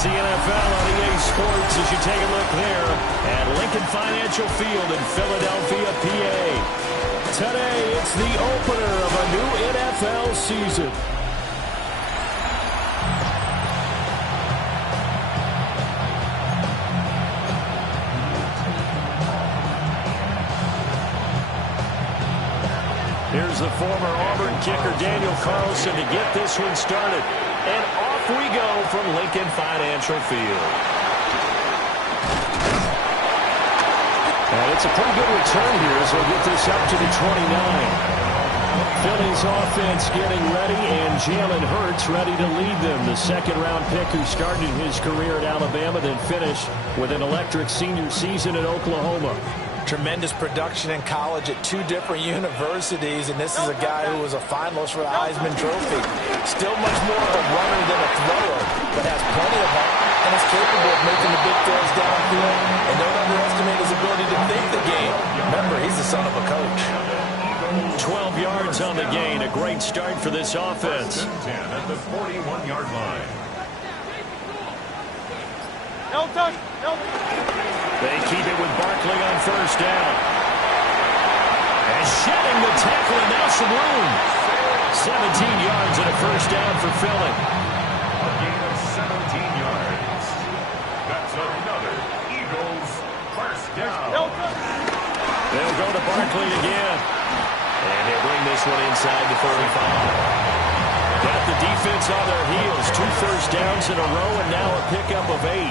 It's the NFL on EA Sports as you take a look there at Lincoln Financial Field in Philadelphia, PA. Today, it's the opener of a new NFL season. Here's the former Auburn kicker Daniel Carlson to get this one started. And off we go from Lincoln Financial Field. And it's a pretty good return here as they'll get this up to the 29. Philly's offense getting ready, and Jalen Hurts ready to lead them. The second-round pick who started his career at Alabama, then finished with an electric senior season at Oklahoma. Tremendous production in college at two different universities, and this is a guy who was a finalist for the Heisman Trophy. Still much more of a runner than a thrower, but has plenty of arm and is capable of making the big throws downfield. And don't underestimate his ability to think the game. Remember, he's the son of a coach. 12 yards on the gain. A great start for this offense. 10 at the 41-yard line. They keep it with Barkley on first down. And shedding the tackle, and now some room. 17 yards and a first down for Philly. A gain of 17 yards. That's another Eagles first down. They'll go to Barkley again. And they'll bring this one inside the 35. Got the defense on their heels. 2 first downs in a row, and now a pickup of 8.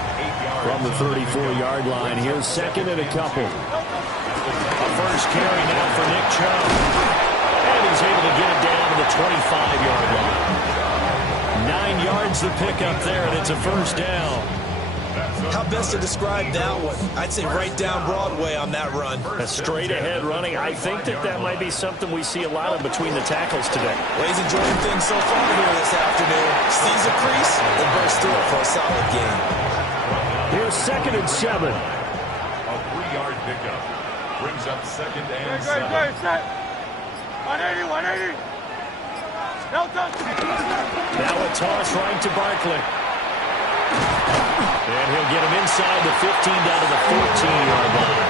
From the 34-yard line, here's second and a couple. A first carry now for Nick Chubb. And he's able to get it down to the 25-yard line. 9 yards the pickup there, and it's a first down. How best to describe that one? I'd say right down Broadway on that run. A straight-ahead running. I think that might be something we see a lot of between the tackles today. Well, he's enjoying things so far here this afternoon. Sees a crease and bursts through it for a solid gain. Here's second and 7. A 3-yard pickup brings up second and 7. 180. Now a toss right to Barkley. And he'll get him inside the 15 down to the 14-yard line.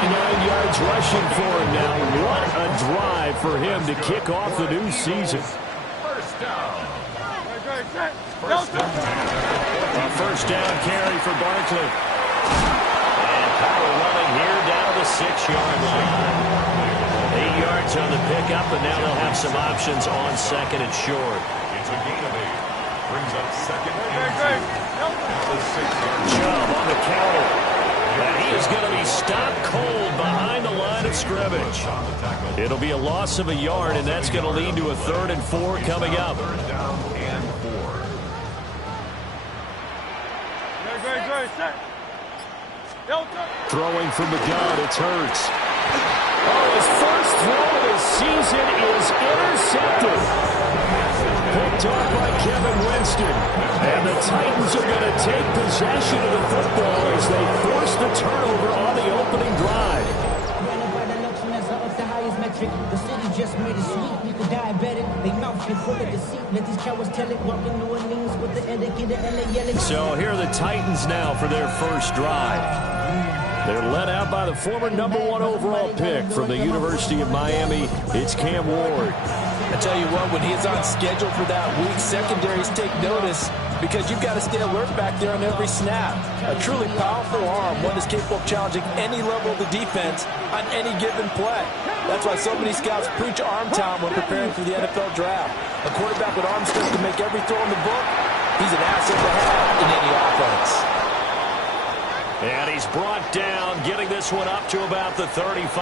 49 yards rushing for him now. What a drive for him to kick off the new season. First down. A first down carry for Barkley. And power running here down to the 6-yard line. 8 yards on the pickup, and now they'll have some options on second and short. It's a gain of 8. Brings up second and 2. Chubb on the counter. And he is going to be stopped cold behind the line of scrimmage. It'll be a loss of a yard, and that's going to lead to a 3rd and 4 coming up. Third down and 4. Throwing from the gun, it's Hurts. Oh, his first throw of the season is intercepted. Picked off by Kevin Winston. And the Titans are going to take possession of the football as they force the turnover on the opening drive. The city just made it sweet. People diabetic. They mouth full of deceit. Let these cowards tell it. Walking New Orleans with the etiquette and the yelling. So here are the Titans now for their first drive. They're led out by the former #1 overall pick from the University of Miami. It's Cam Ward. I tell you what, when he is on schedule for that week, secondaries take notice because you've got to stay alert back there on every snap. A truly powerful arm, one is capable of challenging any level of the defense on any given play. That's why so many scouts preach arm talent when preparing for the NFL draft. A quarterback with arm strength to make every throw in the book, he's an asset to have in any offense. And he's brought down, getting this one up to about the 35.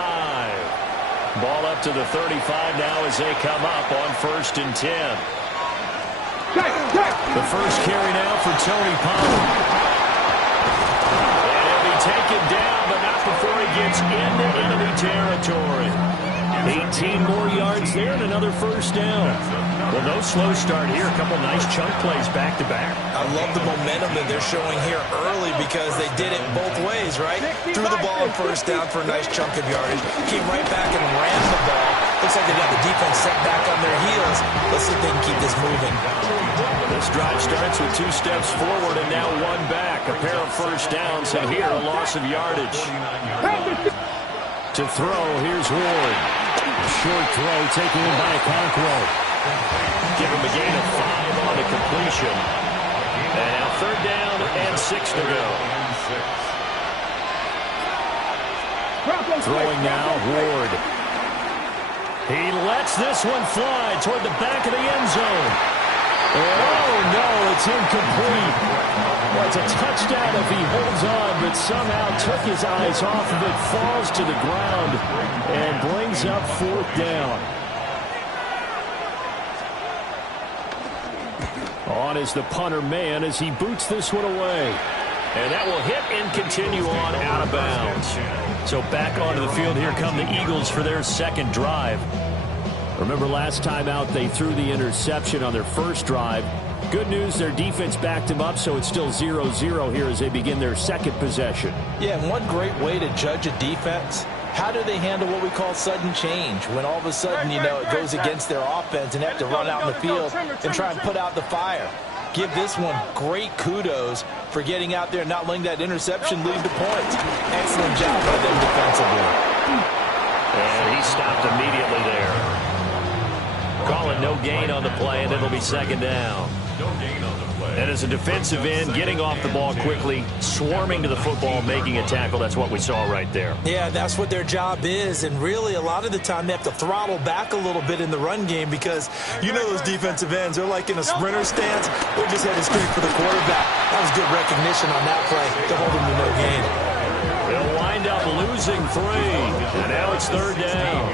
Ball up to the 35 now as they come up on 1st and 10. The first carry now for Tony Pollard. And he'll be taken down, but not before he gets into enemy territory. 18 more yards there and another first down. Well, no slow start here. A couple nice chunk plays back-to-back. I love the momentum that they're showing here early because they did it both ways, right? Threw the ball on first down for a nice chunk of yardage. Came right back and ran the ball. Looks like they got the defense set back on their heels. Let's see if they can keep this moving. This drive starts with 2 steps forward and now 1 back. A pair of first downs, and here a loss of yardage. To throw, here's Ward. A short throw taken in by Okonkwo. Give him a gain of 5 on the completion. And now 3rd down and 6 to go. Throwing now, Ward. He lets this one fly toward the back of the end zone. Oh, no, it's incomplete. Well, it's a touchdown if he holds on, but somehow took his eyes off of it, falls to the ground, and brings up 4th down. On is the punter man as he boots this one away. And that will hit and continue on out of bounds. So back onto the field, here come the Eagles for their 2nd drive. Remember last time out, they threw the interception on their 1st drive. Good news, their defense backed them up, so it's still 0-0 here as they begin their 2nd possession. Yeah, and one great way to judge a defense, how do they handle what we call sudden change? When all of a sudden, you know, it goes against their offense and they have to run out in the field and try and put out the fire. Give this one great kudos for getting out there and not letting that interception lead to points. Excellent job by them defensively. And he stopped immediately there. Calling no gain on the play, and it'll be 2nd down. No gain on the play. And as a defensive end, getting off the ball quickly, swarming to the football, making a tackle, that's what we saw right there. Yeah, that's what their job is, and really a lot of the time they have to throttle back a little bit in the run game because you know those defensive ends, they're like in a sprinter stance. They're just heading straight for the quarterback. That was good recognition on that play to hold them to no gain. They'll wind up losing 3, and now it's 3rd down.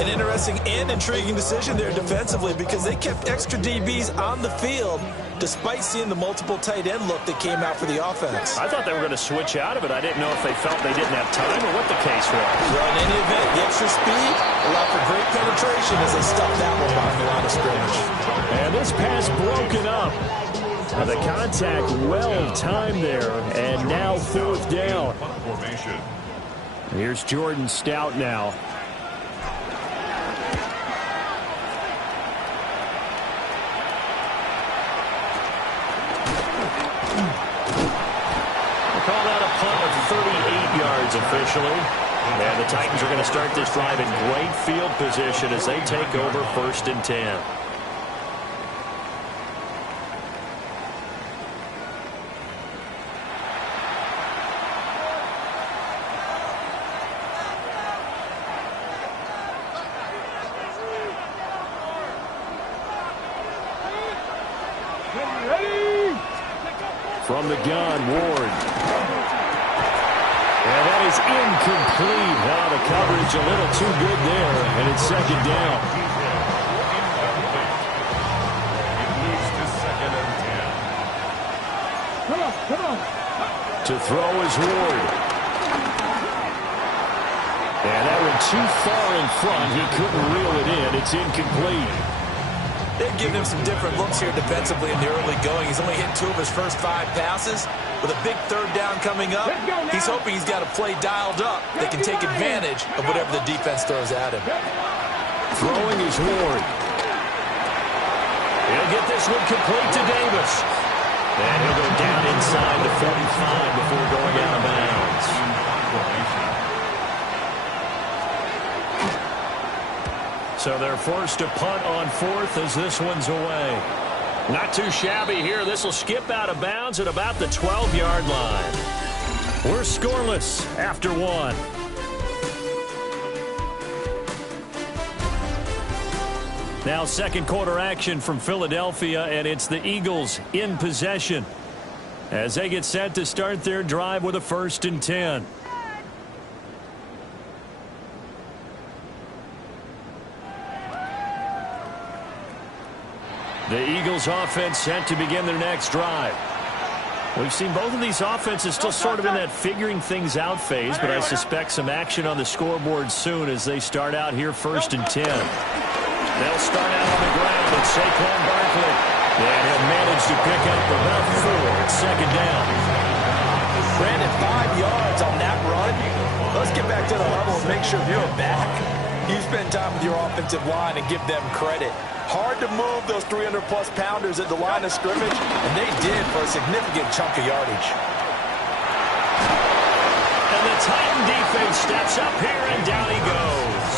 An interesting and intriguing decision there defensively because they kept extra DBs on the field despite seeing the multiple tight end look that came out for the offense. I thought they were going to switch out of it. I didn't know if they felt they didn't have time or what the case was. Well, in any event, the extra speed allowed for great penetration as they stuffed that one behind the line of scrimmage. And this pass broken up. The contact well timed there, and now 4th down. Here's Jordan Stout now. Called out a punt of 38 yards officially. And the Titans are going to start this drive in great field position as they take over 1st and 10. From the gun, Ward. And that is incomplete. Now the coverage a little too good there, and it's 2nd down. Come on. To throw is Ward. And that went too far in front. He couldn't reel it in. It's incomplete. They've given him some different looks here defensively in the early going. He's only hit 2 of his first 5 passes. With a big 3rd down coming up, he's hoping he's got a play dialed up that can take advantage of whatever the defense throws at him. Throwing is Ward. He'll get this one complete to Davis. And he'll go down inside the 45 before going out of bounds. So they're forced to punt on 4th as this one's away. Not too shabby here. This will skip out of bounds at about the 12-yard line. We're scoreless after 1. Now 2nd quarter action from Philadelphia, and it's the Eagles in possession as they get set to start their drive with a 1st and 10. The Eagles offense set to begin their next drive. We've seen both of these offenses still sort of in that figuring things out phase, but I suspect some action on the scoreboard soon as they start out here 1st and 10. They'll start out on the ground with Saquon Barkley. And he'll manage to pick up about 4 at 2nd down. Brandon, 5 yards on that run. Let's get back to the huddle and make sure you're back. You spend time with your offensive line and give them credit. Hard to move those 300-plus pounders at the line of scrimmage, and they did for a significant chunk of yardage. And the Titan defense steps up here, and down he goes.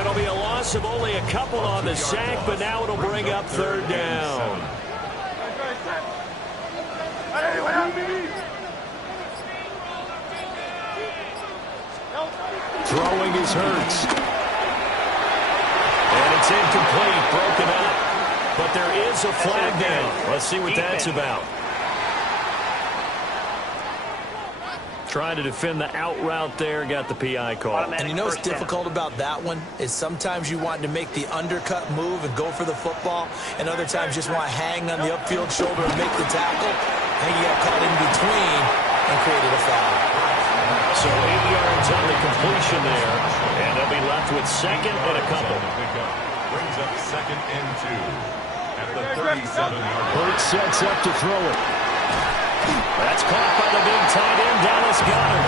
It'll be a loss of only a couple on the sack, but now it'll bring up third down. Throwing is Hurts. And it's incomplete, broken up. But there is a flag down. Let's see what that's about. Trying to defend the out route there, got the PI call. And you know what's difficult about that one is sometimes you want to make the undercut move and go for the football, and other times just want to hang on the upfield shoulder and make the tackle. I think he got caught in between and created a foul. So 8 yards on the completion there, and they'll be left with second and a couple. Brings up second and 2 at the 37-yard line. Hurts sets up to throw it. That's caught by the big tight end, Dallas Goedert.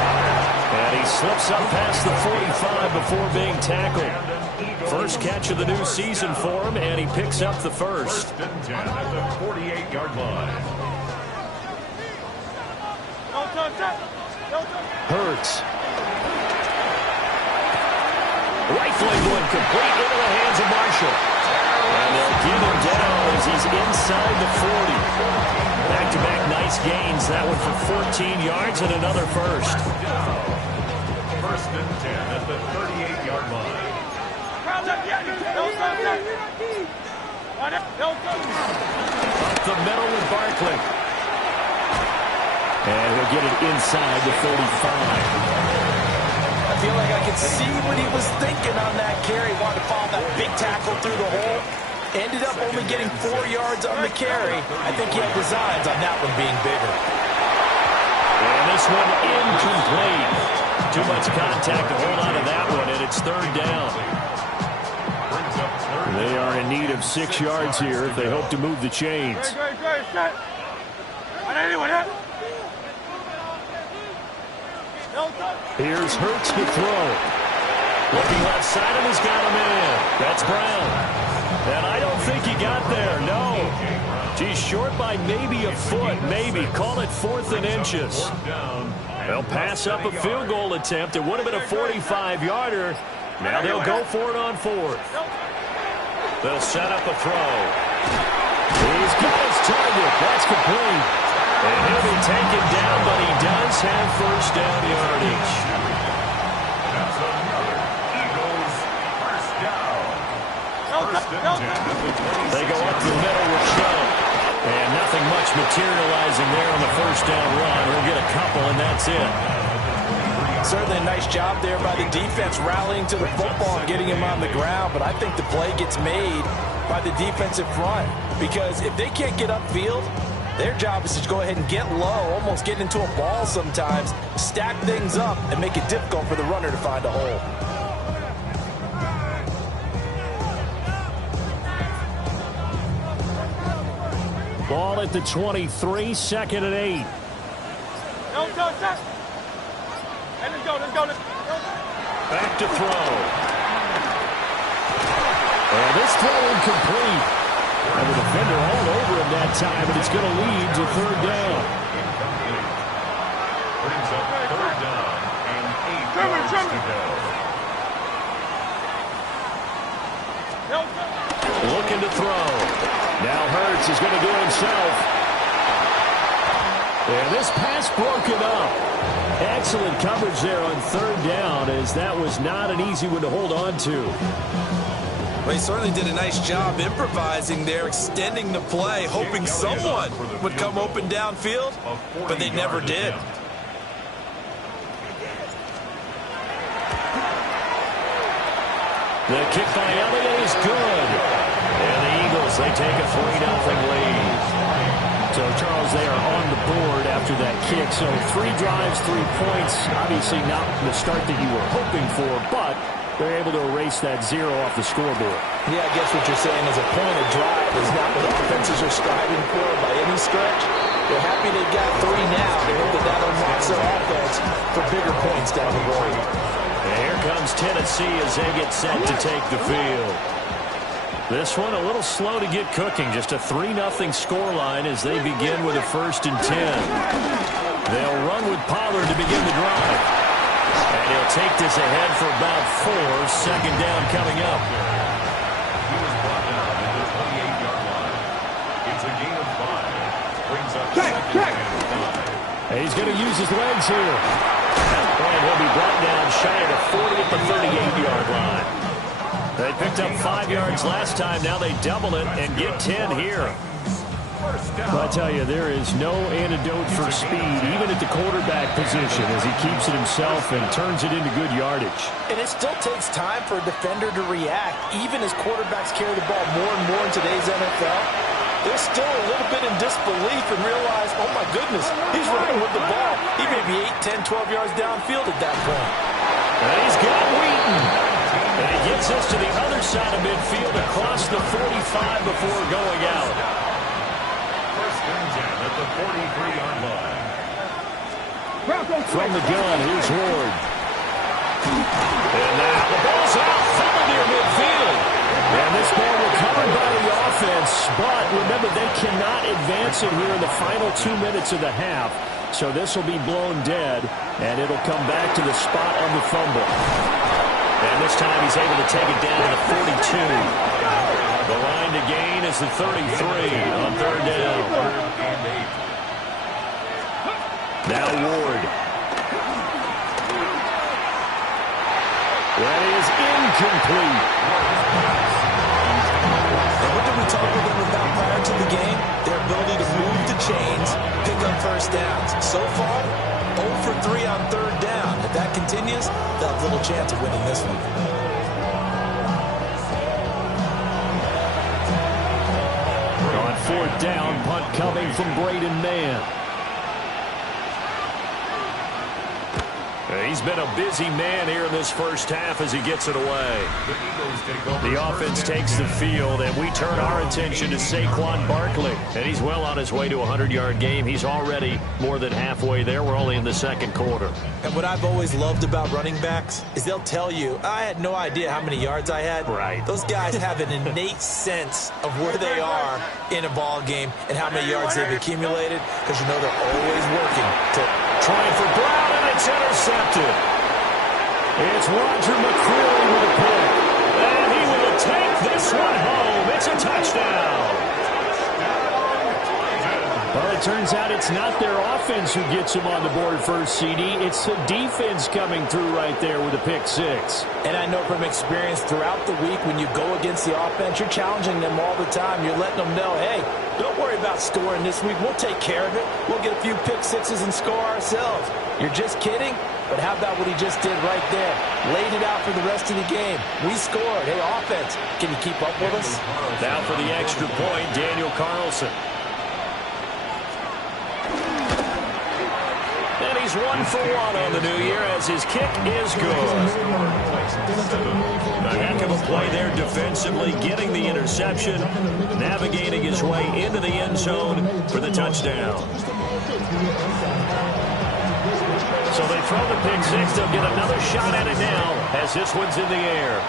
And he slips up past the 45 before being tackled. First catch of the new season for him, and he picks up the first. First and 10 at the 48-yard line. Hurts. Rifling one complete into the hands of Marshall. And they'll get him down as he's inside the 40. Back-to-back nice gains. That one for 14 yards and another first. First and 10 at the 38-yard line. Up the middle with Barkley. And he'll get it inside the 35. I feel like I could see what he was thinking on that carry. Wanted to follow that big tackle through the hole. Ended up only getting 4 yards on the carry. I think he had designs on that one being bigger. And this one incomplete. Too much contact to hold on to that one, and it's third down. They are in need of 6 yards here if they hope to move the chains. Here's Hurts to throw. Looking left side and he's got him in. That's Brown. And I don't think he got there, no. He's short by maybe a foot, maybe. Call it 4th and inches. They'll pass up a field goal attempt. It would have been a 45-yarder. Now they'll go for it on 4th. They'll set up a throw. He's got his target. That's complete. And he'll be taken down, but he does have first down yardage. That's another Eagles first down. First and 10. They go up the middle with Show. And nothing much materializing there on the first down run. He'll get a couple, and that's it. Certainly a nice job there by the defense rallying to the football and getting him on the ground, but I think the play gets made by the defensive front because if they can't get upfield, their job is to go ahead and get low, almost get into a ball sometimes, stack things up, and make it difficult for the runner to find a hole. Ball at the 23, second and 8. Back to throw. And this throw incomplete. And the defender all over him that time, but it's going to lead to third down. Brings up third down and 8 yards to go. Looking to throw. Now Hurts is going to do it himself. And this pass broken up. Excellent coverage there on third down, as that was not an easy one to hold on to. Well, he certainly did a nice job improvising there, extending the play, hoping someone would come open downfield, but they never did. The kick by Elliott is good. And the Eagles, they take a 3-0 lead. So, Charles, they are on the board after that kick. So 3 drives, 3 points. Obviously not the start that you were hoping for, but they're able to erase that 0 off the scoreboard. Yeah, I guess what you're saying is a point of drive is not what offenses are striving for by any stretch. They're happy they got 3 now. They hope that unlocks their offense for bigger points down the road. And here comes Tennessee as they get set to take the field. This one a little slow to get cooking. Just a 3-0 scoreline as they begin with a 1st and 10. They'll run with Pollard to begin the drive. And he'll take this ahead for about 4. 2nd down coming up. He was brought down at the 28-yard line. It's a gain of 5. Brings up 2nd and 5. He's going to use his legs here. And he'll be brought down shy of the 40 at the 38-yard line. They picked up 5 yards last time. Now they double it and get 10 here. Well, I tell you, there is no antidote for speed, even at the quarterback position, as he keeps it himself and turns it into good yardage. And it still takes time for a defender to react, even as quarterbacks carry the ball more and more in today's NFL. They're still a little bit in disbelief and realize, oh my goodness, he's running with the ball. He may be 8, 10, 12 yards downfield at that point. And he's got Wheaton. And he gets us to the other side of midfield across the 45 before going out. 1st and 10 at the 43-yard line. From the gun, here's Ward. And now the ball's out, fumbled near midfield. And this ball recovered by the offense, but remember, they cannot advance it here in the final 2 minutes of the half. So this will be blown dead, and it'll come back to the spot on the fumble. And this time he's able to take it down to the 42. The line to gain is the 33 on 3rd down. Now Ward. That is incomplete. And what did we talk with them about prior to the game? Their ability to move the chains, pick up 1st downs. So far, 0 for 3 on 3rd down. If that continues, they'll have little chance of winning this one. On 4th down, punt coming from Braden Mann. He's been a busy man here in this 1st half as he gets it away. The offense takes the field, and we turn our attention to Saquon Barkley. And he's well on his way to a 100-yard game. He's already more than halfway there. We're only in the 2nd quarter. And what I've always loved about running backs is they'll tell you, I had no idea how many yards I had. Right. Those guys have an innate sense of where they are in a ball game and how many yards they've accumulated, because you know they're always working to trying for Brown, and it's intercepted. It's Roger McCreary with a pick. And he will take this one home. It's a touchdown. Well, it turns out it's not their offense who gets them on the board first, CD. It's the defense coming through right there with a pick 6. And I know from experience throughout the week, when you go against the offense, you're challenging them all the time. You're letting them know, hey, don't worry about scoring this week. We'll take care of it. We'll get a few pick 6s and score ourselves. You're just kidding? But how about what he just did right there? Laid it out for the rest of the game. We scored. Hey, offense, can you keep up with us? Now for the extra point, Daniel Carlson. And he's 1 for 1 on the new year as his kick is good. A heck of a play there defensively, getting the interception, navigating his way into the end zone for the touchdown. So they throw the pick 6. They'll get another shot at it now as this one's in the air.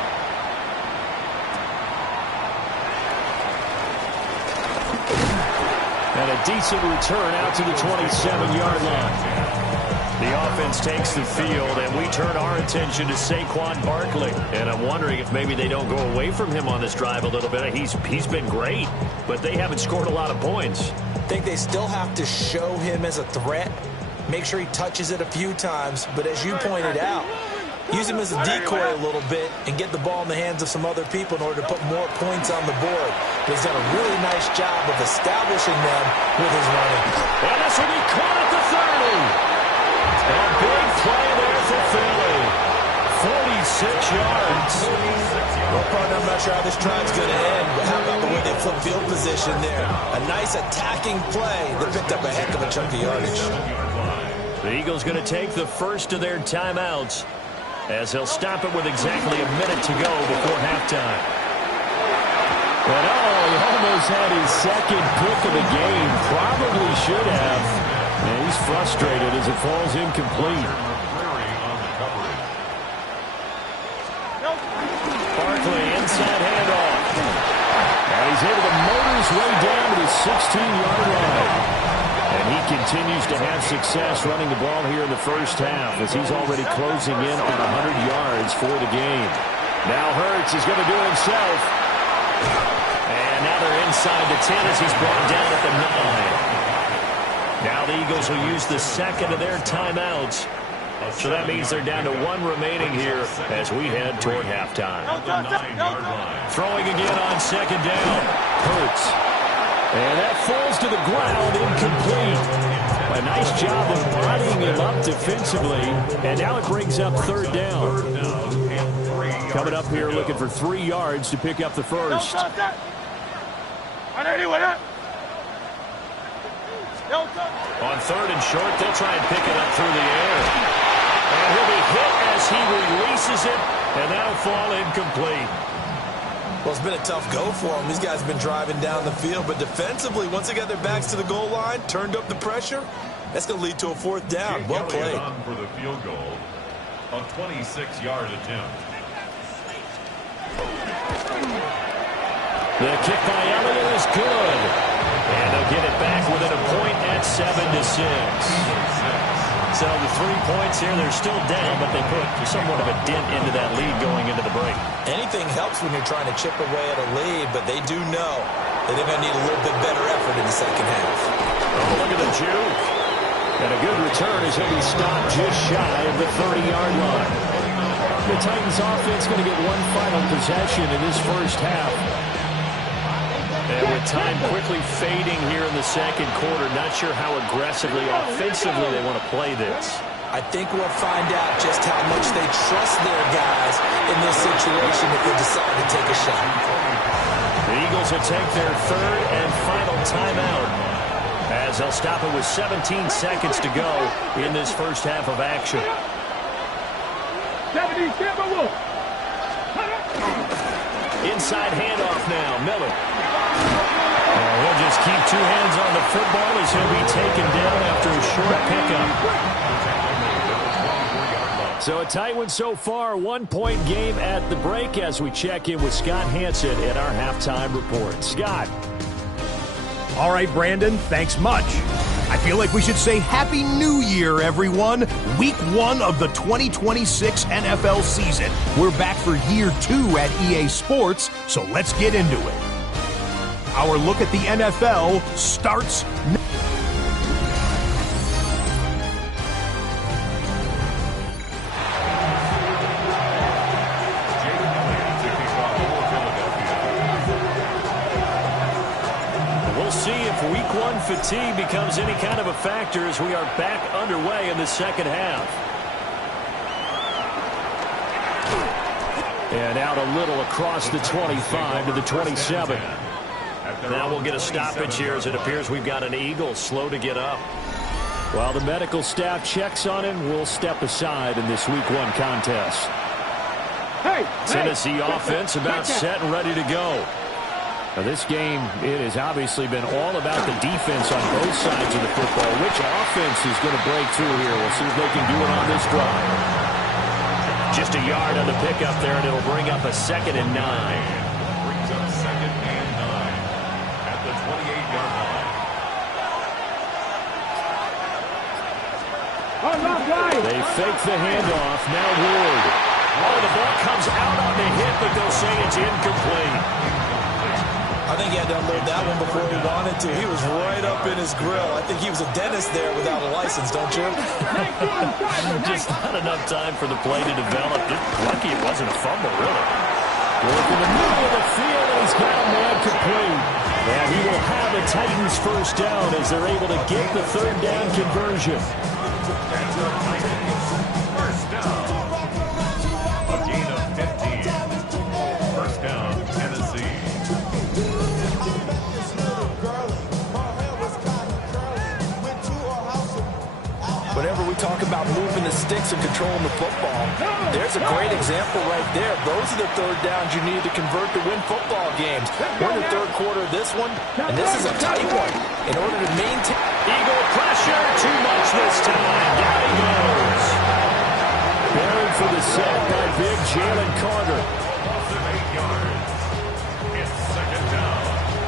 And a decent return out to the 27-yard line. The offense takes the field, and we turn our attention to Saquon Barkley. And I'm wondering if maybe they don't go away from him on this drive a little bit. He's been great, but they haven't scored a lot of points. I think they still have to show him as a threat. Make sure he touches it a few times. But as you pointed out, use him as a decoy a little bit and get the ball in the hands of some other people in order to put more points on the board. But he's done a really nice job of establishing them with his running. And this will be caught at the 30. A big play there for Philly. 46 yards. Well, partner, I'm not sure how this drive's going to end, but how about the way they flip field position there? A nice attacking play that picked up a heck of a chunk of yardage. The Eagles going to take the first of their timeouts as they'll stop it with exactly a minute to go before halftime. But he almost had his second pick of the game. Probably should have. And he's frustrated as it falls incomplete. He's able to motor his way down to the 16-yard line. And he continues to have success running the ball here in the first half as he's already closing in on 100 yards for the game. Now Hurts is going to do it himself. And now they're inside the 10 as he's brought down at the 9. Now the Eagles will use the second of their timeouts. So that means they're down to 1 remaining here as we head toward halftime. Throwing again on second down. Hurts. And that falls to the ground, incomplete. A nice job of bodying him up defensively. And now it brings up third down. Coming up here looking for 3 yards to pick up the first. On third and short, they'll try and pick it up through the air. And he'll be hit as he releases it, and that'll fall incomplete. Well, it's been a tough go for them. These guys have been driving down the field, but defensively, once they got their backs to the goal line, turned up the pressure, that's going to lead to a fourth down. Well played. On for the field goal, a 26-yard attempt. The kick by Elliott is good. And they'll get it back within a point at 7-6. So the 3 points here, they're still down, but they put somewhat of a dent into that lead going into the break. Anything helps when you're trying to chip away at a lead, but they do know that they're going to need a little bit better effort in the second half. Oh, look at the juke. And a good return as he'll be stopped just shy of the 30-yard line. The Titans offense going to get one final possession in this first half. And with time quickly fading here in the second quarter, not sure how aggressively, offensively they want to play this. I think we'll find out just how much they trust their guys in this situation if they decide to take a shot. The Eagles will take their third and final timeout as they'll stop it with 17 seconds to go in this first half of action. Inside handoff now, Miller. He'll just keep 2 hands on the football as he'll be taken down after a short pickup. So a tight one so far, 1-point game at the break as we check in with Scott Hansen at our halftime report. Scott. All right, Brandon, thanks much. I feel like we should say Happy New Year, everyone. Week 1 of the 2026 NFL season. We're back for year 2 at EA Sports, so let's get into it. Our look at the NFL starts now. We'll see if Week 1 fatigue becomes any kind of a factor as we are back underway in the second half. And out a little across the 25 to the 27. Now we'll get a stoppage here as it appears we've got an Eagle slow to get up. While the medical staff checks on him, we'll step aside in this Week 1 contest. Tennessee offense about set and ready to go. Now this game, it has obviously been all about the defense on both sides of the football. Which offense is going to break through here? We'll see if they can do it on this drive. Just a yard on the pickup there, and it'll bring up a 2nd and 9. They fake the handoff. Now Ward. Oh, the ball comes out on the hit, but they'll say it's incomplete. I think he had to unload that one before he wanted to. He was right up in his grill. I think he was a dentist there without a license, don't you? Just not enough time for the play to develop. Just lucky it wasn't a fumble, really. Work in the middle of the field, and he's got a man complete. And he will have the Titans first down as they're able to get the third down conversion. First down. A gain of 15. First down, Tennessee. Whenever we talk about moving the sticks and controlling the football, there's a great example right there. Those are the third downs you need to convert to win football games. We're in the third quarter of this one, and this is a tight one. In order to maintain... Eagle pressure, too much this time. Down he goes. Buried for the set by big Jalen Carter. Loss of 8 yards. It's second down.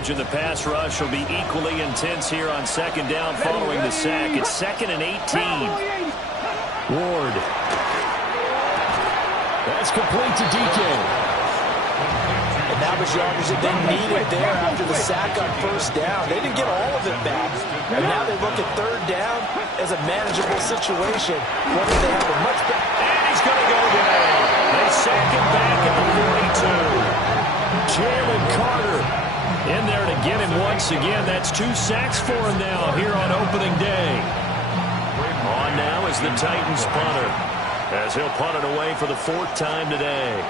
imagine the pass rush will be equally intense here on second down following the sack. It's 2nd and 18. Ward. That's complete to DK. And that was yardage that they needed there after the sack on first down. They didn't get all of it back. And now they look at third down as a manageable situation. Whether they have a much better... And he's going to go down. They sack him back at the 42. Jalen Carter in there to get him once again. That's 2 sacks for him now here on opening day. On now is the Titans punter, as he'll punt it away for the 4th time today.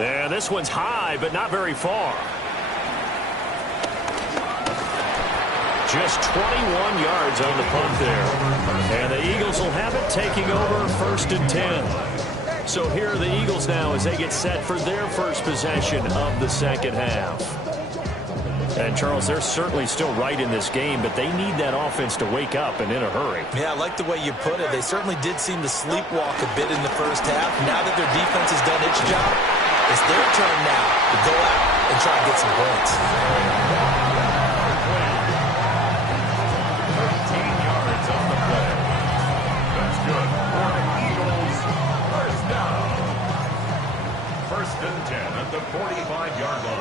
And this one's high, but not very far. Just 21 yards on the punt there. And the Eagles will have it, taking over 1st and 10. So here are the Eagles now as they get set for their first possession of the second half. And, Charles, they're certainly still right in this game, but they need that offense to wake up and in a hurry. Yeah, I like the way you put it. They certainly did seem to sleepwalk a bit in the first half. Now that their defense has done its job, it's their turn now to go out and try to get some points. 13 yards on the play. That's good for the Eagles. First down. 1st and 10 at the 45-yard line.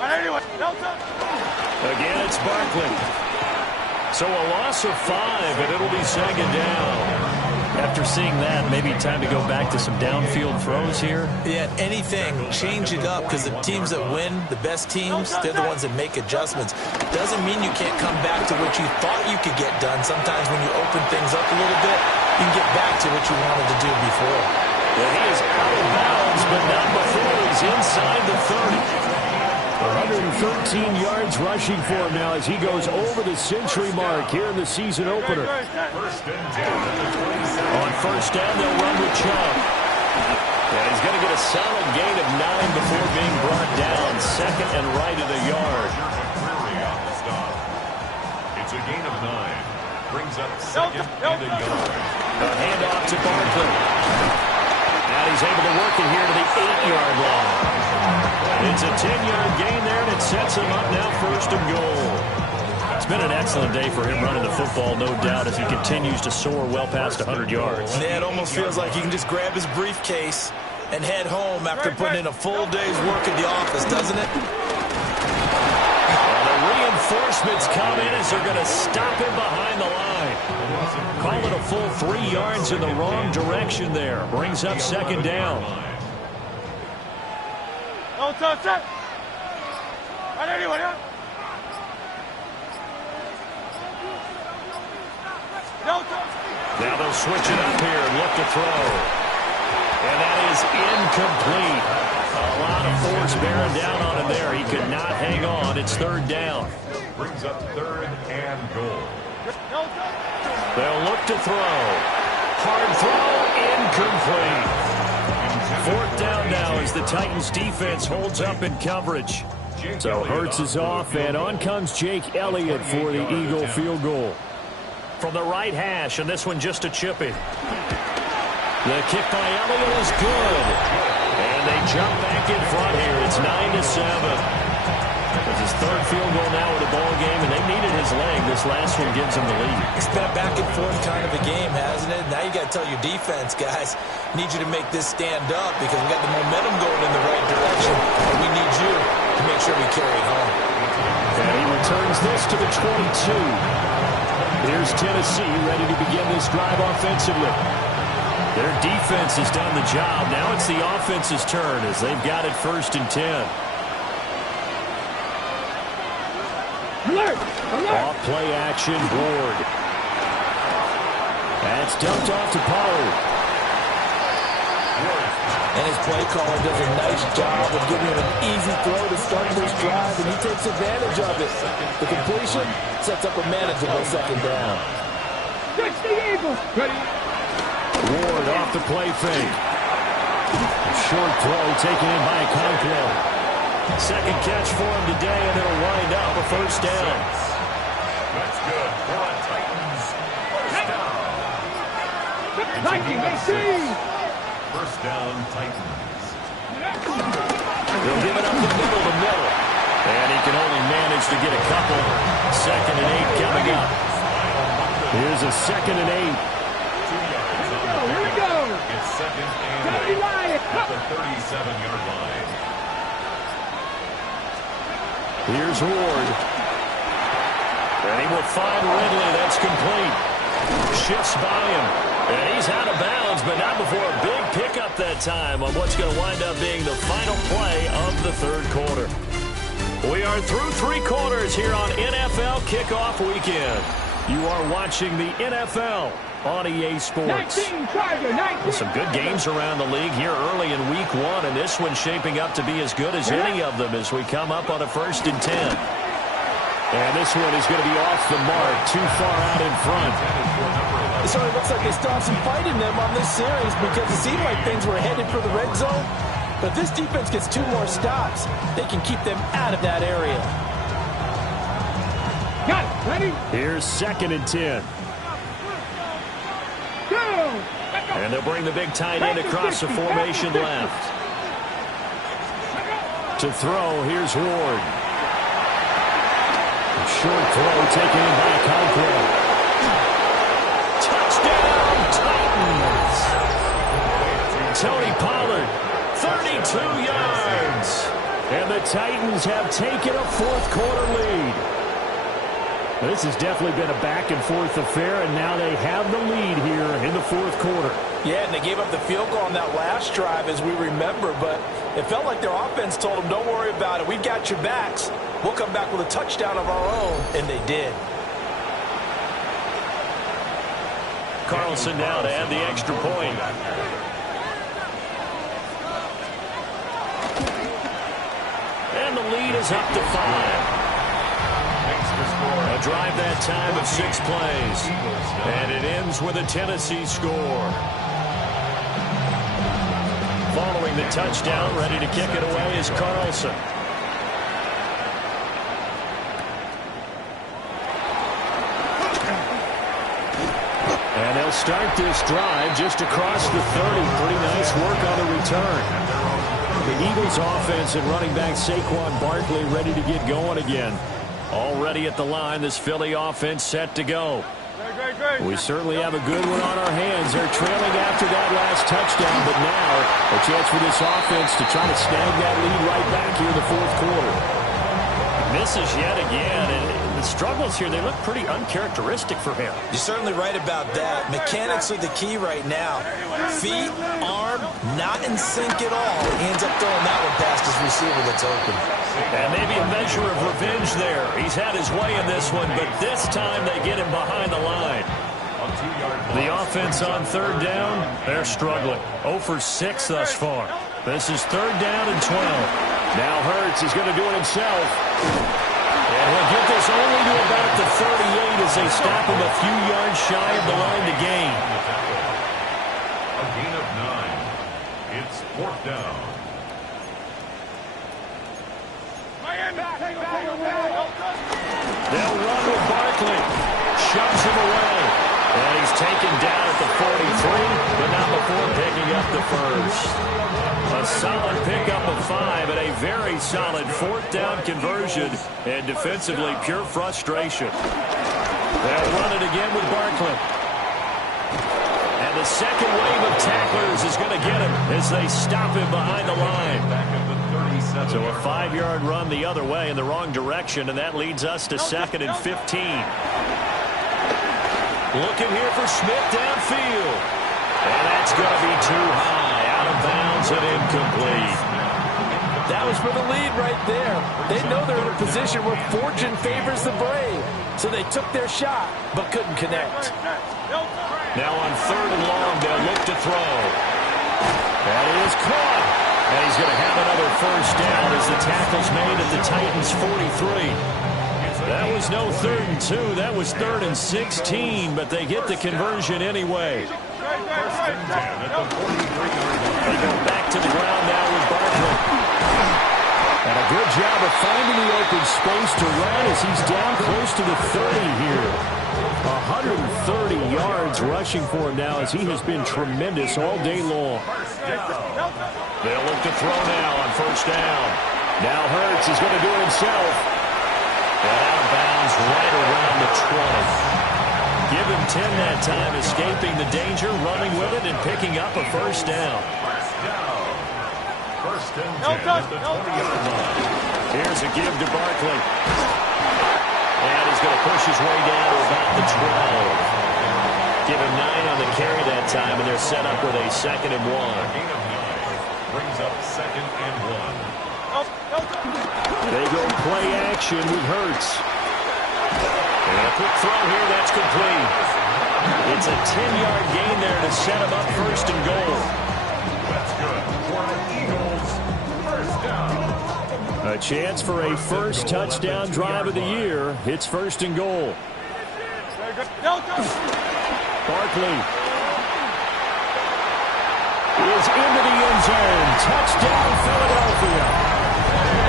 Again, it's Barkley. So a loss of 5, and it'll be 2nd down. After seeing that, maybe time to go back to some downfield throws here. Yeah, anything, change it up, because the teams that win, the best teams, they're the ones that make adjustments. Doesn't mean you can't come back to what you thought you could get done. Sometimes when you open things up a little bit, you can get back to what you wanted to do before. Well, he is out of bounds, but not before he's inside the 30. 113 yards rushing for him now as he goes over the century mark here in the season opener. 1st and 10 at the 27. On first down, they'll run with Chubb. And he's going to get a solid gain of 9 before being brought down. 2nd and right at a yard. It's a gain of 9. Brings up 2nd and a yard. A handoff to Barkley. Now he's able to work it here to the 8-yard line. It's a 10-yard gain there, and it sets him up now 1st and goal. It's been an excellent day for him running the football, no doubt, as he continues to soar well past 100 yards. Yeah, it almost feels like he can just grab his briefcase and head home after putting in a full day's work at the office, doesn't it? Well, the reinforcements come in as they're going to stop him behind the line. Call it a full 3 yards in the wrong direction there. Brings up 2nd down. Now they'll switch it up here and look to throw. And that is incomplete. A lot of force bearing down on him there. He could not hang on. It's 3rd down. Brings up 3rd and goal. They'll look to throw. Hard throw, incomplete. 4th down now as the Titans defense holds up in coverage. So Hurts is off, and on comes Jake Elliott for the Eagle field goal. From the right hash, and this one just a chip in. The kick by Elliott is good. And they jump back in front here. It's 9-7. It's his 3rd field goal now in the ball game, and they needed his leg. This last one gives them the lead. It's been a back-and-forth kind of a game, hasn't it? Now you got to tell your defense, guys, need you to make this stand up because we got the momentum going in the right direction, and we need you to make sure we carry it home. And he returns this to the 22. Here's Tennessee ready to begin this drive offensively. Their defense has done the job. Now it's the offense's turn as they've got it 1st and 10. Alert! Alert! Off play action, Ward. That's dumped off to Pollard. And his play caller does a nice job of giving him an easy throw to start this drive, and he takes advantage of it. The completion sets up a manageable 2nd down. Touch the Eagles! Ready? Ward off the play fake. Short throw taken in by Conklin. 2nd catch for him today, and it'll wind up a 1st down. That's good for the Titans. 1st down. Lightning, they see! 1st down, Titans. They'll give it up the middle to middle. And he can only manage to get a couple. 2nd and 8 coming up. Here's a 2nd and 8. 2 yards on the Here we go. It's 2nd and 8 at the 37-yard line. Here's Ward. And he will find Ridley. That's complete. Shifts by him. And he's out of bounds, but not before a big pickup that time on what's going to wind up being the final play of the 3rd quarter. We are through 3 quarters here on NFL Kickoff Weekend. You are watching the NFL on EA Sports. 19, Charger, 19. Some good games around the league here early in Week 1, and this one's shaping up to be as good as any of them as we come up on a 1st and 10. And this one is going to be off the mark, too far out in front. It certainly looks like they still have some fight in them on this series because it seemed like things were headed for the red zone. But if this defense gets 2 more stops, they can keep them out of that area. Got it. Ready? Here's 2nd and 10. Go. And they'll bring the big tight end across the formation left. To throw, here's Ward. A short throw taken in by Conquer. Touchdown, Titans! Tony Pollard, 32 yards. And the Titans have taken a 4th quarter lead. This has definitely been a back-and-forth affair, and now they have the lead here in the 4th quarter. Yeah, and they gave up the field goal on that last drive, as we remember, but it felt like their offense told them, don't worry about it. We've got your backs. We'll come back with a touchdown of our own, and they did. Carlson now to add the extra point. And the lead is up to 5. A drive that time of 6 plays. And it ends with a Tennessee score. Following the touchdown, ready to kick it away is Carlson. And they'll start this drive just across the 30. Pretty nice work on the return. The Eagles offense and running back Saquon Barkley ready to get going again. Already at the line, this Philly offense set to go. We certainly have a good one on our hands. They're trailing after that last touchdown, but now a chance for this offense to try to snag that lead right back here in the 4th quarter. Misses yet again, and the struggles here, they look pretty uncharacteristic for him. You're certainly right about that. Mechanics are the key right now. Feet, arm, not in sync at all. He ends up throwing that one past his receiver that's open. And maybe a measure of revenge there. He's had his way in this one, but this time they get him behind the line. The offense on 3rd down, they're struggling. 0 for 6 thus far. This is 3rd down and 12. Now Hurts is going to do it himself. And he'll get this only to about the 38 as they stop him a few yards shy of the line to gain. A gain of 9. It's 4th down. They'll run with Barkley. Shoves him away. And he's taken down at the 43, but not before picking up the 1st. A solid pickup of 5 and a very solid 4th down conversion. And defensively, pure frustration. They'll run it again with Barkley. And the second wave of tacklers is going to get him as they stop him behind the line. So a 5-yard run the other way in the wrong direction, and that leads us to 2nd and 15. Looking here for Smith downfield. And that's going to be too high, out of bounds and incomplete. That was for the lead right there. They know they're in a position where fortune favors the brave. So they took their shot, but couldn't connect. Now on 3rd and long, they'll look to throw. That is caught. And he's going to have another 1st down as the tackle's made at the Titans' 43. That was no 3rd and 2. That was 3rd and 16, but they get the conversion anyway. They go back to the ground now with Barkley. And a good job of finding the open space to run as he's down close to the 30 here. 130 yards rushing for him now as he has been tremendous all day long. They'll look to throw now on first down. Now Hurts is going to do it himself. And out of bounds right around the 20. Give him 10 that time, escaping the danger, running with it, and picking up a first down. First and 10 at the 20-yard line. Here's a give to Barkley. And he's going to push his way down to about the 12. Give him 9 on the carry that time, and they're set up with a 2nd and 1. Gain of 9 brings up 2nd and 1. They go play action with Hurts. And a quick throw here, that's complete. It's a 10-yard gain there to set him up 1st and goal. That's good for the Eagles. First down. A chance for a first touchdown drive of the year. It's 1st and goal. Barkley is into the end zone. Touchdown, Philadelphia.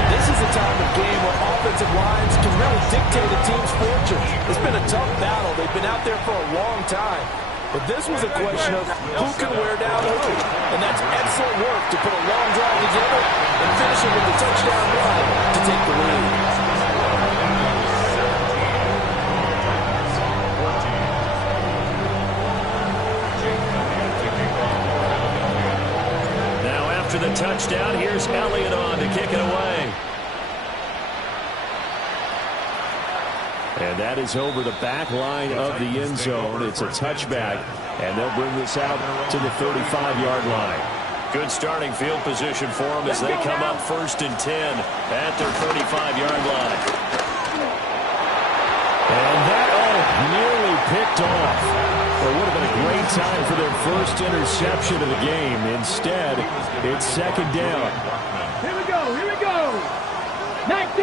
This is a time of game where offensive lines can really dictate a team's fortune. It's been a tough battle. They've been out there for a long time. But this was a question of who can wear down who. And that's excellent work to put a long drive together and finish it with the touchdown run to take the lead. After the touchdown, here's Elliott on to kick it away. And that is over the back line of the end zone. It's a touchback, and they'll bring this out to the 35-yard line. Good starting field position for them as they come up 1st and 10 at their 35-yard line. And that nearly picked off. It would have been a great time for their first interception of the game. Instead, it's 2nd down. Here we go. Here we go. 19.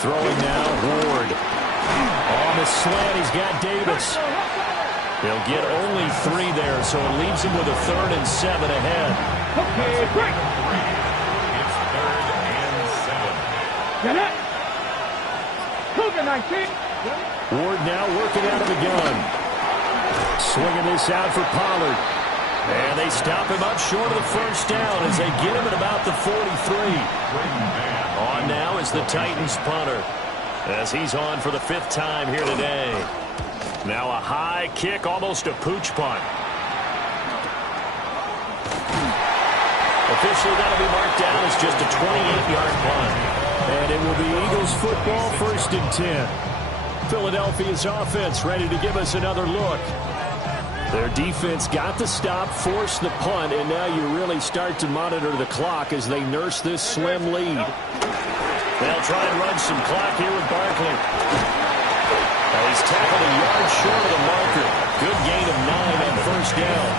Throwing now, Ward. On the slant, he's got Davis. They'll get only 3 there, so it leaves him with a 3rd and 7 ahead. Okay, break. It's 3rd and 7. Get it. Cougar 19. Ward now working out of the gun. Swinging this out for Pollard. And they stop him up short of the first down as they get him at about the 43. On now is the Titans punter as he's on for the 5th time here today. Now a high kick, almost a pooch punt. Officially that'll be marked down as just a 28-yard punt. And it will be Eagles football 1st and 10. Philadelphia's offense ready to give us another look. Their defense got the stop, forced the punt, and now you really start to monitor the clock as they nurse this slim lead. They'll try and run some clock here with Barkley. He's tackled a yard short of the marker. Good gain of 9 on first down.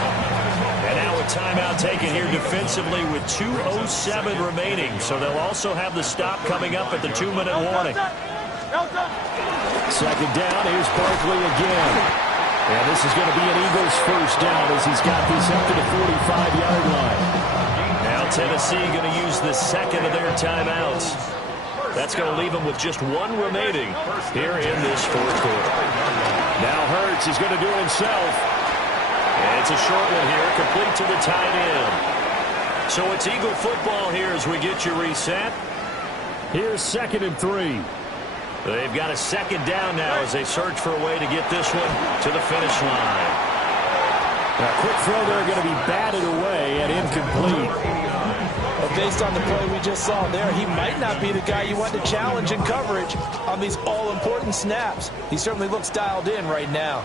And now a timeout taken here defensively with 2:07 remaining. So they'll also have the stop coming up at the 2-minute warning. 2nd down, here's Barkley again. And this is going to be an Eagles first down as he's got this up to the 45-yard line. Now Tennessee going to use the 2nd of their timeouts. That's going to leave them with just 1 remaining here in this 4th quarter. Now Hurts is going to do it himself. And it's a short one here, complete to the tight end. So it's Eagle football here as we get you reset. Here's 2nd and 3. They've got a 2nd down now as they search for a way to get this one to the finish line. A quick throw there going to be batted away and incomplete. But based on the play we just saw there, he might not be the guy you want to challenge in coverage on these all-important snaps. He certainly looks dialed in right now.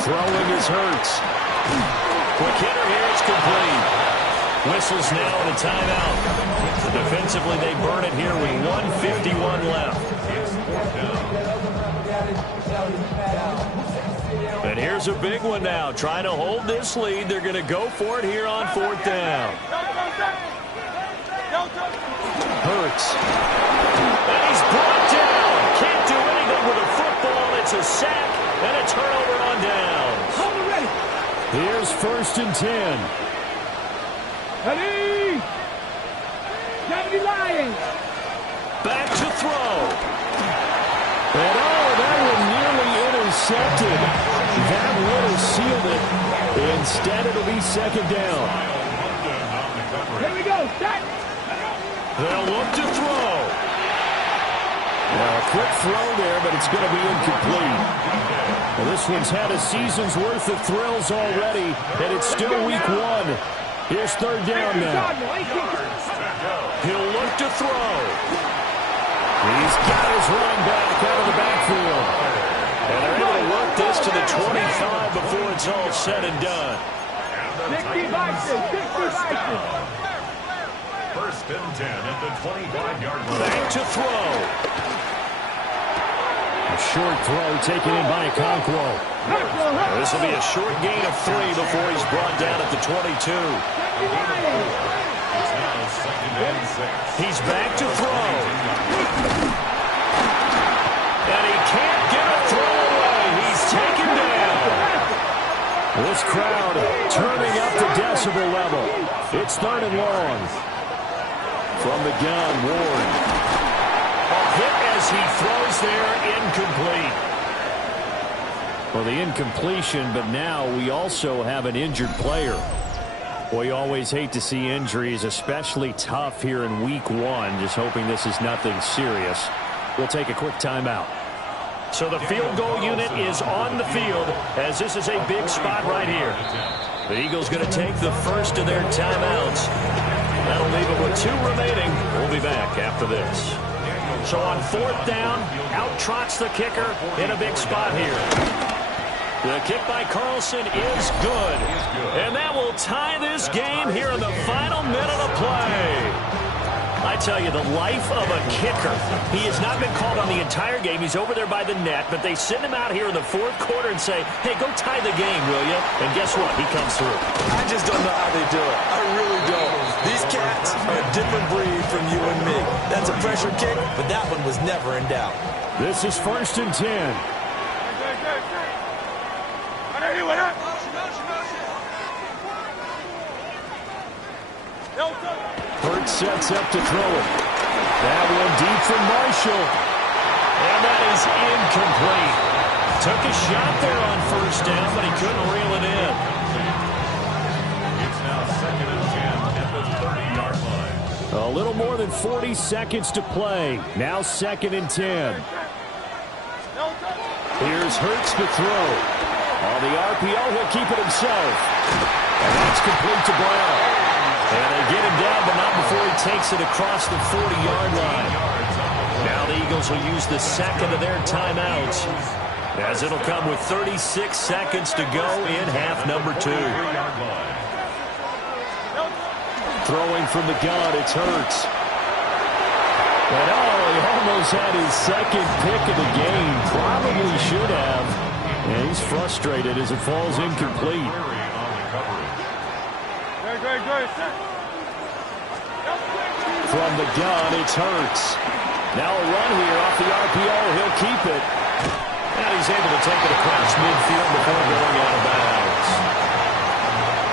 Throwing is Hurts. Quick hitter here, it's complete. Whistles now and a timeout. Defensively, they burn it here with 1:51 left. And here's a big one now. Trying to hold this lead. They're going to go for it here on 4th down. Hurts. And he's brought down. Can't do anything with a football. It's a sack and a turnover on downs. Here's 1st and 10. Ready! 70 Lions! Back to throw. And that one nearly intercepted. That would have sealed it. Instead, it'll be second down. Here we go. Set. They'll look to throw. Now, a quick throw there, but it's going to be incomplete. Well, this one's had a season's worth of thrills already, and it's still week one. Here's third down now. He'll look to throw. He's got his running back out of the backfield. And they're able to work this to the 25 before it's all said and done. 60 Vikings. 60 Vikings. First and 10 at the 25-yard line. Back to throw. A short throw taken in by Okonkwo. This will be a short gain of 3 before he's brought down at the 22. It's now second and 6. He's back to throw. And he can't get a throw away. He's taken down. This crowd turning up the decibel level. It's third and long. From the gun, Ward. A hit as he throws there, incomplete. Well, the incompletion, but now we also have an injured player. Well, you always hate to see injuries, especially tough here in week one. Just hoping this is nothing serious. We'll take a quick timeout. So the field goal unit is on the field as this is a big spot right here. The Eagles going to take the first of their timeouts. That'll leave them with 2 remaining. We'll be back after this. So on fourth down, out trots the kicker in a big spot here. The kick by Carlson is good. And that will tie this game here in the final minute of play. I tell you, the life of a kicker. He has not been called on the entire game. He's over there by the net, but they send him out here in the fourth quarter and say, hey, go tie the game, will you? And guess what? He comes through. I just don't know how they do it. I really don't. These cats are a different breed from you and me. That's a pressure kick, but that one was never in doubt. This is first and 10. Hurts sets up to throw it. That one deep from Marshall. And that is incomplete. Took a shot there on first down, but he couldn't reel it in. It's now second and 10 at the 30-yard line. A little more than 40 seconds to play. Now second and 10. Here's Hurts to throw. On the RPO, he'll keep it himself. And that's complete to Brown. And they get him down, but not before he takes it across the 40-yard line. Now the Eagles will use the second of their timeouts, as it'll come with 36 seconds to go in half number 2. Throwing from the gun, it's Hurts. And he almost had his second pick of the game. Probably should have. And he's frustrated as it falls incomplete. From the gun, it's Hurts. Now a run here off the RPO. He'll keep it. And he's able to take it across midfield before going out of bounds.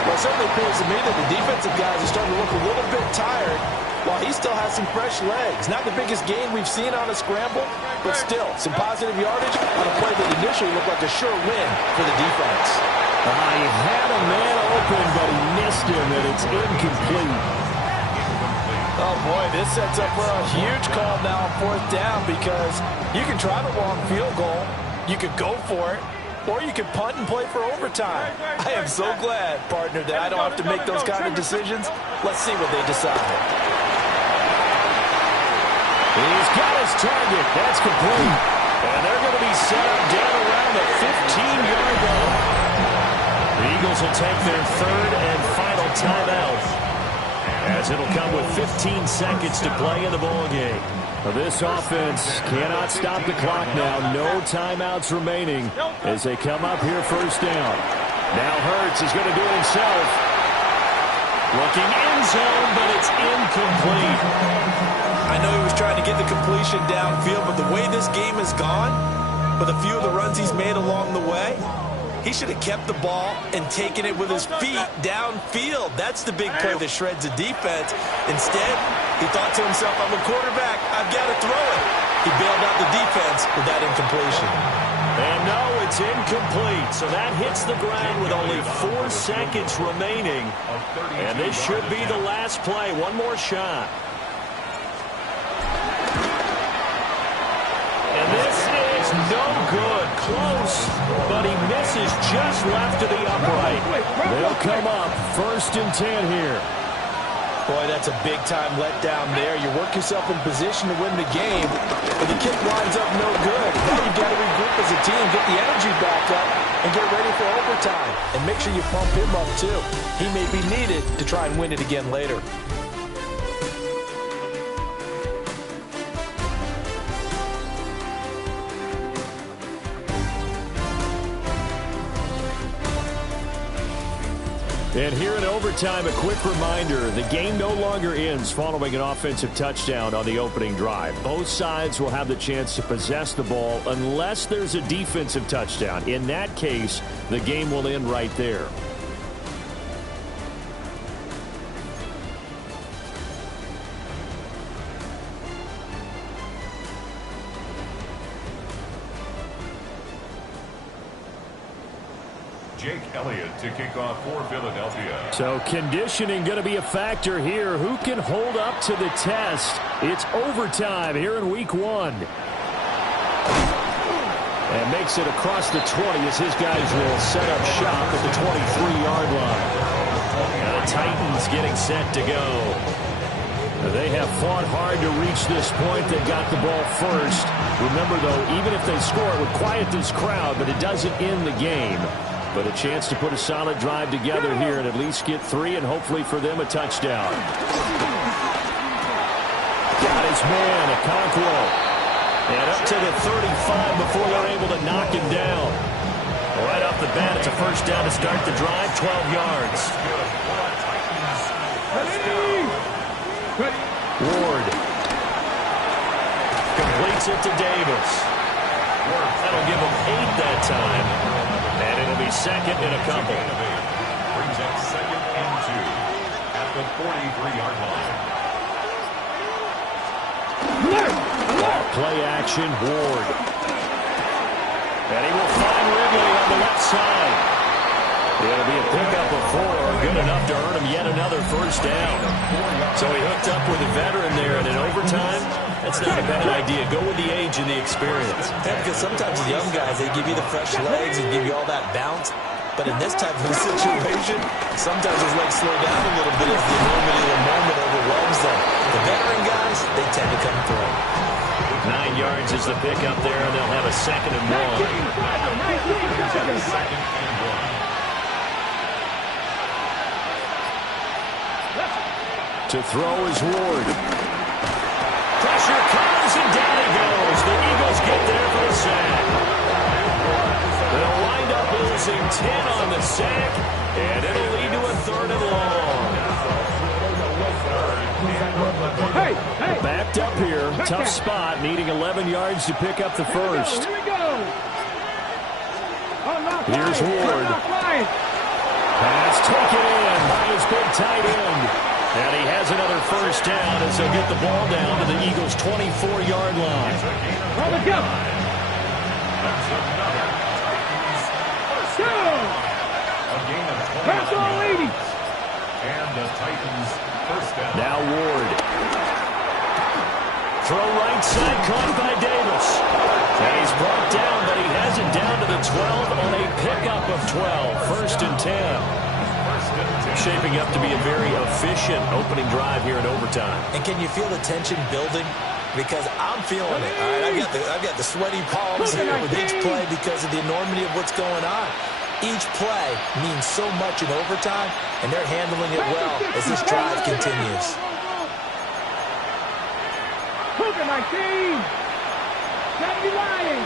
Well, it certainly appears to me that the defensive guys are starting to look a little bit tired while he still has some fresh legs. Not the biggest gain we've seen on a scramble, but still some positive yardage on a play that initially looked like a sure win for the defense. He had a man open, but he missed him, and it's incomplete. Oh, boy, this sets up for a huge call now on fourth down because you can try the long field goal, you could go for it, or you could punt and play for overtime. I am so glad, partner, that I don't have to make those kind of decisions. Let's see what they decide. He's got his target. That's complete. And they're going to be set up down around the 15-yard line. The Eagles will take their third and final timeout, as it'll come with 15 seconds to play in the ballgame. This offense cannot stop the clock now. No timeouts remaining as they come up here first down. Now Hurts is going to do it himself. Looking end zone, but it's incomplete. I know he was trying to get the completion downfield, but the way this game has gone, with a few of the runs he's made along the way, he should have kept the ball and taken it with his feet downfield. That's the big play that shreds the defense. Instead, he thought to himself, I'm a quarterback. I've got to throw it. He bailed out the defense with that incompletion. And no, it's incomplete. So that hits the ground with only 4 seconds remaining. And this should be the last play. One more shot. And this is no good. Close, but he misses just left of the upright. They'll come up 1st and 10 here. Boy, that's a big-time letdown there. You work yourself in position to win the game, but the kick winds up no good. Now you've got to regroup as a team, get the energy back up, and get ready for overtime. And make sure you pump him up, too. He may be needed to try and win it again later. And here in overtime, a quick reminder, the game no longer ends following an offensive touchdown on the opening drive. Both sides will have the chance to possess the ball unless there's a defensive touchdown. In that case, the game will end right there. Jake Elliott to kick off for Philadelphia. So conditioning going to be a factor here. Who can hold up to the test? It's overtime here in week 1. And makes it across the 20 as his guys will set up shop at the 23-yard line. And the Titans getting set to go. They have fought hard to reach this point. They got the ball first. Remember, though, even if they score, it would quiet this crowd, but it doesn't end the game. But a chance to put a solid drive together here and at least get 3 and hopefully for them a touchdown. Got his man, Okonkwo. And up to the 35 before they're able to knock him down. Right off the bat, it's a first down to start the drive, 12 yards. Ward completes it to Davis. That'll give him 8 that time. And it'll be 2nd and a couple. Brings up 2nd and 2 at the 43-yard line. Play action, Ward. And he will find Ridley on the left side. It'll be a pickup of 4, good enough to earn him yet another first down. So he hooked up with a veteran there, and in overtime, that's not a bad idea. Go with the age and the experience. Yeah, because sometimes the young guys, they give you the fresh legs and give you all that bounce. But in this type of situation, sometimes his legs slow down a little bit as the enormity of the moment overwhelms them. The veteran guys, they tend to come through. 9 yards is the pickup there, and they'll have a 2nd and 1. 2nd and 1. To throw is Ward. Pressure comes, and down he goes. The Eagles get there for the sack. They'll wind up losing 10 on the sack, and it'll lead to a 3rd and long. Hey. Backed up here. Tough spot, needing 11 yards to pick up the first. Here we go. Here's Ward. Pass taken in by his big tight end. And he has another first down as they'll get the ball down to the Eagles' 24-yard line. On the go. That's another Titans first Go. down. A gain of 29 yards. And the Titans first down. Now Ward. Throw right side, caught by Davis. And he's brought down, but he has it down to the 12 on a pickup of 12. 1st and 10. Shaping up to be a very efficient opening drive here in overtime. And can you feel the tension building? Because I'm feeling it. All right, I've got the sweaty palms here with each play because of the enormity of what's going on. Each play means so much in overtime, and they're handling it well as this drive continues. Look at my team. Gotta be lying.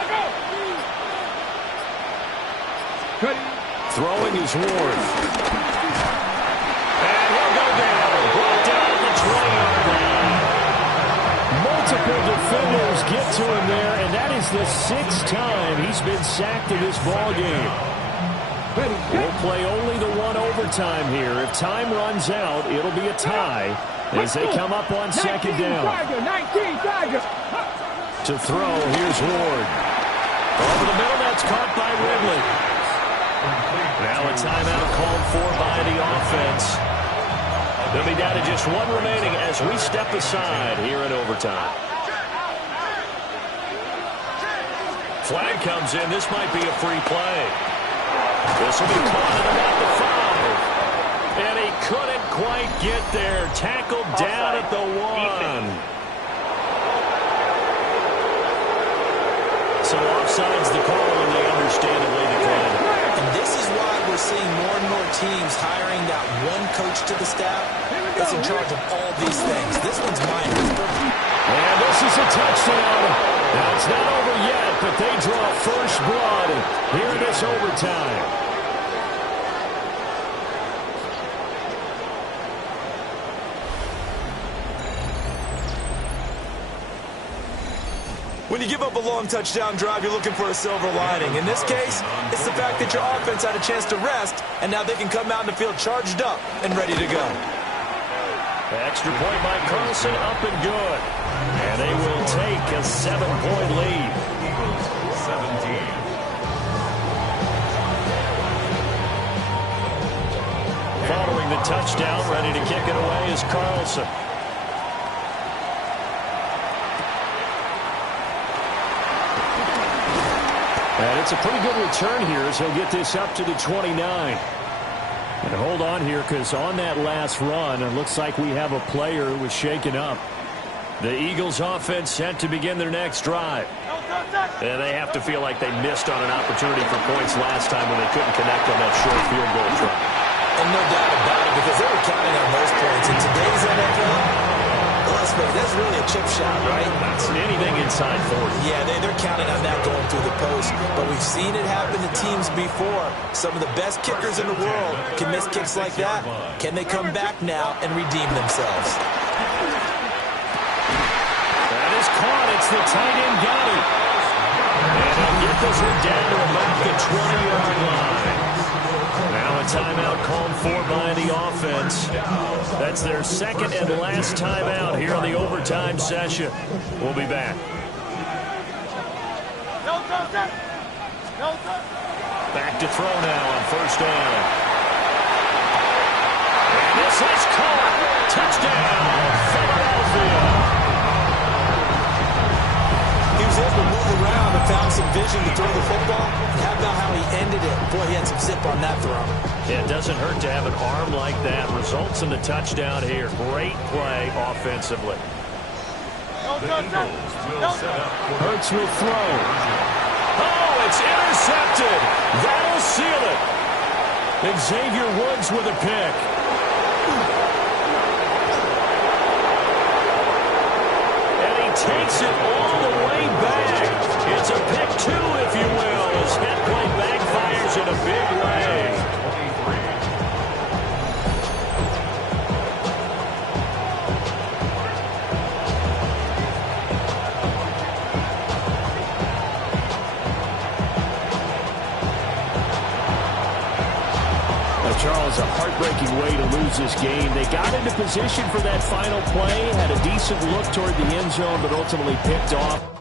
Let's go. Throwing is Ward. And he'll go down. Brought down at the 20-yard line. Multiple defenders get to him there, and that is the 6th time he's been sacked in this ball game. Ready, We'll play only the one overtime here. If time runs out, it'll be a tie as they come up on second down. 19 Tiger. To throw, here's Ward. Over the middle, that's caught by Ridley. Now a timeout called for by the offense. They'll be down to just one remaining as we step aside here in overtime. Flag comes in. This might be a free play. This will be caught at about the 5. And he couldn't quite get there. Tackled down at the 1. So offside's the call, and they understandably decline. And this is why we're seeing more and more teams hiring that one coach to the staff that's in charge of all these things. This one's mine. And this is a touchdown. Now, it's not over yet, but they draw first blood here in this overtime. When you give up a long touchdown drive, you're looking for a silver lining. In this case, it's the fact that your offense had a chance to rest, and now they can come out in the field charged up and ready to go. Extra point by Carlson, up and good. And they will take a 7-point lead. 17. Following the touchdown, ready to kick it away is Carlson. And it's a pretty good return here as he'll get this up to the 29. And hold on here, because on that last run, it looks like we have a player who was shaken up. The Eagles offense set to begin their next drive. And they have to feel like they missed on an opportunity for points last time when they couldn't connect on that short field goal try. And no doubt about it, because they were counting on those points. In today's NFL, let's face it, that's really a chip shot, right? That's anything inside 40. Yeah, they're counting on that going through the post. But we've seen it happen to teams before. Some of the best kickers in the world can miss kicks like that. Can they come back now and redeem themselves? That is caught. It's the tight end, got it. And they'll get this one down to about the 20-yard line. Now a timeout called for by the offense. That's their second and last timeout here on the overtime session. We'll be back. Back to throw now on first down. And this is caught. Touchdown, Philadelphia. He was able to move around and found some vision to throw the football. How about how he ended it? Boy, he had some zip on that throw. Yeah, it doesn't hurt to have an arm like that. Results in the touchdown here. Great play offensively. Hurts will throw. Oh, it's intercepted. That'll seal it. Xavier Woods with a pick. And he takes it all the way back. It's a pick two, if you will, as that play backfires in a big way. Charles, a heartbreaking way to lose this game. They got into position for that final play, had a decent look toward the end zone, but ultimately picked off.